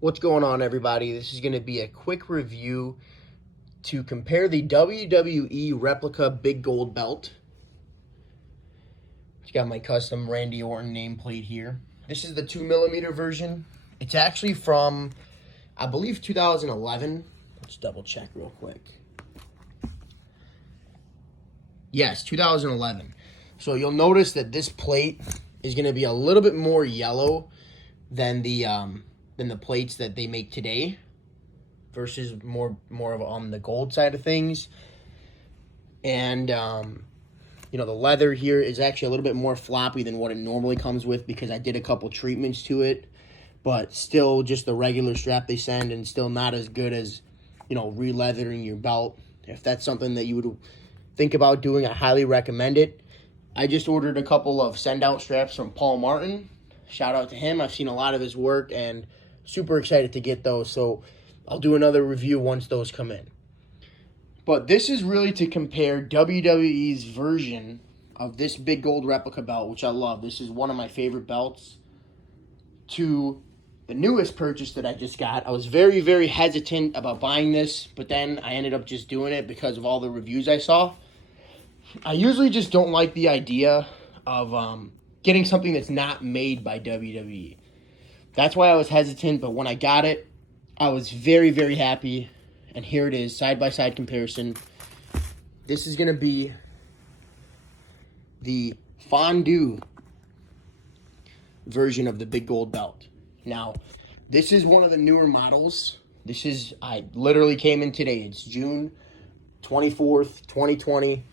What's going on, everybody? This is going to be a quick review to compare the WWE Replica Big Gold belt. It's got my custom Randy Orton nameplate here. This is the 2mm version. It's actually from, I believe, 2011. Let's double check real quick. Yes, 2011. So you'll notice that this plate is going to be a little bit more yellow than the plates that they make today, versus more of on the gold side of things. And you know, the leather here is actually a little bit more floppy than what it normally comes with, because I did a couple treatments to it, but still just the regular strap they send, and still not as good as, you know, re-leathering your belt. If that's something that you would think about doing, I highly recommend it. I just ordered a couple of send-out straps from Paul Martin. Shout out to him. I've seen a lot of his work and super excited to get those, so I'll do another review once those come in. But this is really to compare WWE's version of this Big Gold replica belt, which I love. This is one of my favorite belts, to the newest purchase that I just got. I was very, very hesitant about buying this, but then I ended up just doing it because of all the reviews I saw. I usually just don't like the idea of getting something that's not made by WWE. That's why I was hesitant, but when I got it, I was very, very happy. And here it is, side-by-side comparison. This is going to be the Fandu version of the Big Gold belt. Now, this is one of the newer models. I literally came in today. It's June 24th, 2020.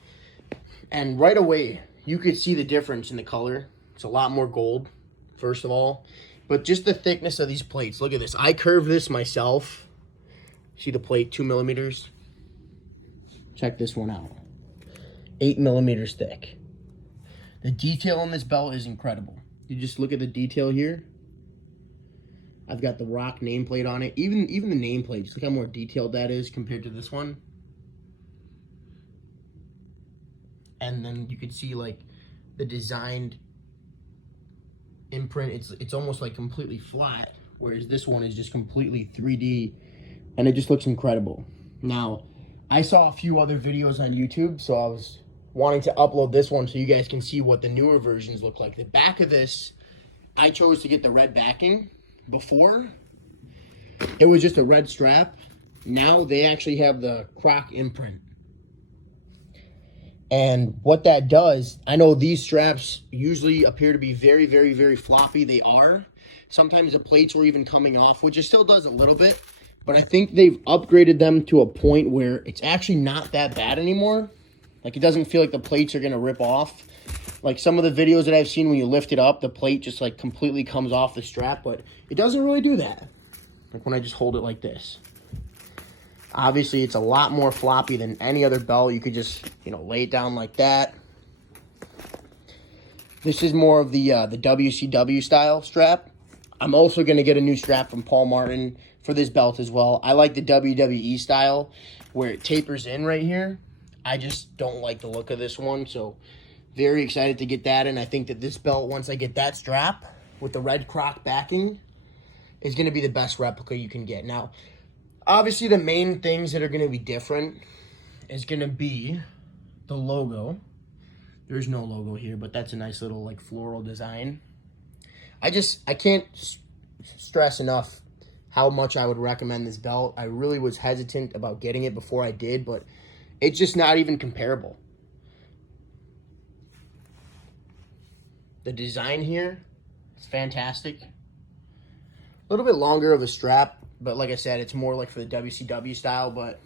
And right away, you could see the difference in the color. It's a lot more gold, first of all. But just the thickness of these plates. Look at this. I curved this myself. See the plate, 2mm. Check this one out. 8mm thick. The detail on this belt is incredible. You just look at the detail here. I've got the Rock nameplate on it. Even the nameplate, just look how more detailed that is compared to this one. And then you can see like the designed imprint. It's almost like completely flat, whereas this one is just completely 3D, and it just looks incredible. Now, I saw a few other videos on YouTube, so I was wanting to upload this one so you guys can see what the newer versions look like. The back of this, I chose to get the red backing. Before, it was just a red strap. Now they actually have the Croc imprint. And what that does, I know these straps usually appear to be very, very, very floppy. They are. Sometimes the plates were even coming off, which it still does a little bit. But I think they've upgraded them to a point where it's actually not that bad anymore. Like, it doesn't feel like the plates are going to rip off. Like some of the videos that I've seen, when you lift it up, the plate just like completely comes off the strap. But it doesn't really do that. Like when I just hold it like this. Obviously, it's a lot more floppy than any other belt. You could just, you know, lay it down like that. This is more of the WCW style strap. I'm also going to get a new strap from Paul Martin for this belt as well. I like the WWE style where it tapers in right here. I just don't like the look of this one, so very excited to get that. And I think that this belt, once I get that strap with the red Croc backing, is going to be the best replica you can get. Now, obviously, the main things that are going to be different is going to be the logo. There's no logo here, but that's a nice little like floral design. I can't stress enough how much I would recommend this belt. I really was hesitant about getting it before I did, but it's just not even comparable. The design here is fantastic. A little bit longer of a strap, but like I said, it's more like for the WCW style. But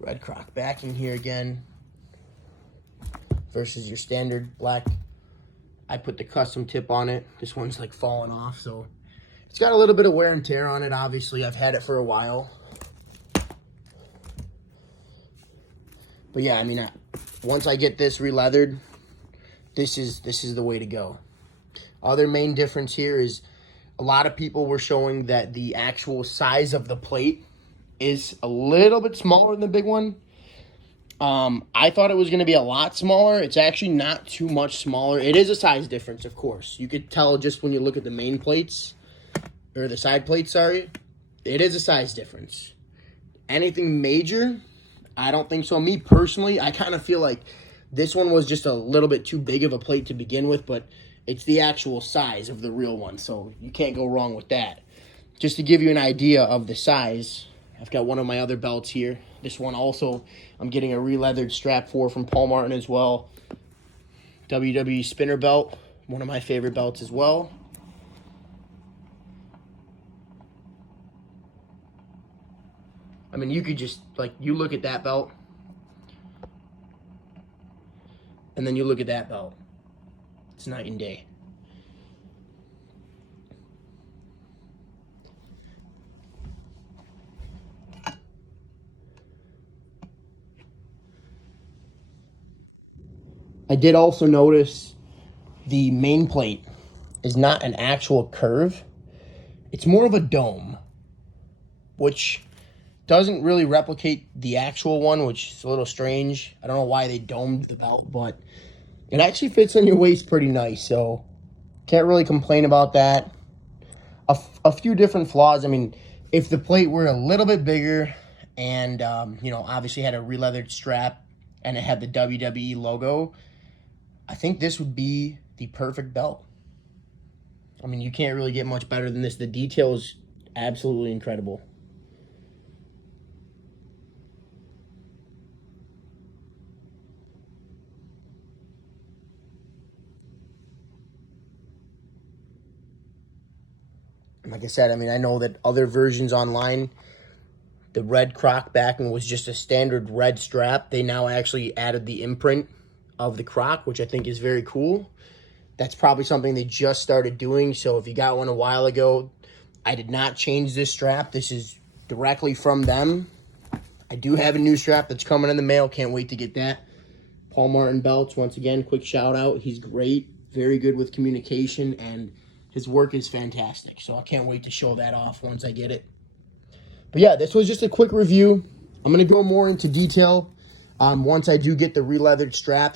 red Croc backing here again versus your standard black. I put the custom tip on it. This one's like falling off, so it's got a little bit of wear and tear on it. Obviously, I've had it for a while. But yeah, I mean, once I get this re-leathered, this is the way to go. Other main difference here is a lot of people were showing that the actual size of the plate is a little bit smaller than the big one. I thought it was going to be a lot smaller. It's actually not too much smaller. It is a size difference, of course. You could tell just when you look at the main plates. or the side plates, sorry, it is a size difference. Anything major, I don't think so. Me personally, I kind of feel like this one was just a little bit too big of a plate to begin with, but it's the actual size of the real one, so you can't go wrong with that. Just to give you an idea of the size, I've got one of my other belts here. This one also, I'm getting a re-leathered strap for from Paul Martin as well. WWE spinner belt, one of my favorite belts as well. I mean, you could just, like, you look at that belt, and then you look at that belt. It's night and day. I did also notice the main plate is not an actual curve. It's more of a dome, which doesn't really replicate the actual one, which is a little strange. I don't know why they domed the belt, but it actually fits on your waist pretty nice, so can't really complain about that. A few different flaws. I mean, if the plate were a little bit bigger and, obviously had a re-leathered strap and it had the WWE logo, I think this would be the perfect belt. I mean, you can't really get much better than this. The detail is absolutely incredible. Like I said, I mean, I know that other versions online, the red croc backing was just a standard red strap. They now actually added the imprint of the croc, which I think is very cool. That's probably something they just started doing. So if you got one a while ago, I did not change this strap. This is directly from them. I do have a new strap that's coming in the mail. Can't wait to get that. Paul Martin belts, once again, quick shout out. He's great, very good with communication, and his work is fantastic. So I can't wait to show that off once I get it. But yeah, this was just a quick review. I'm going to go more into detail once I do get the re-leathered straps.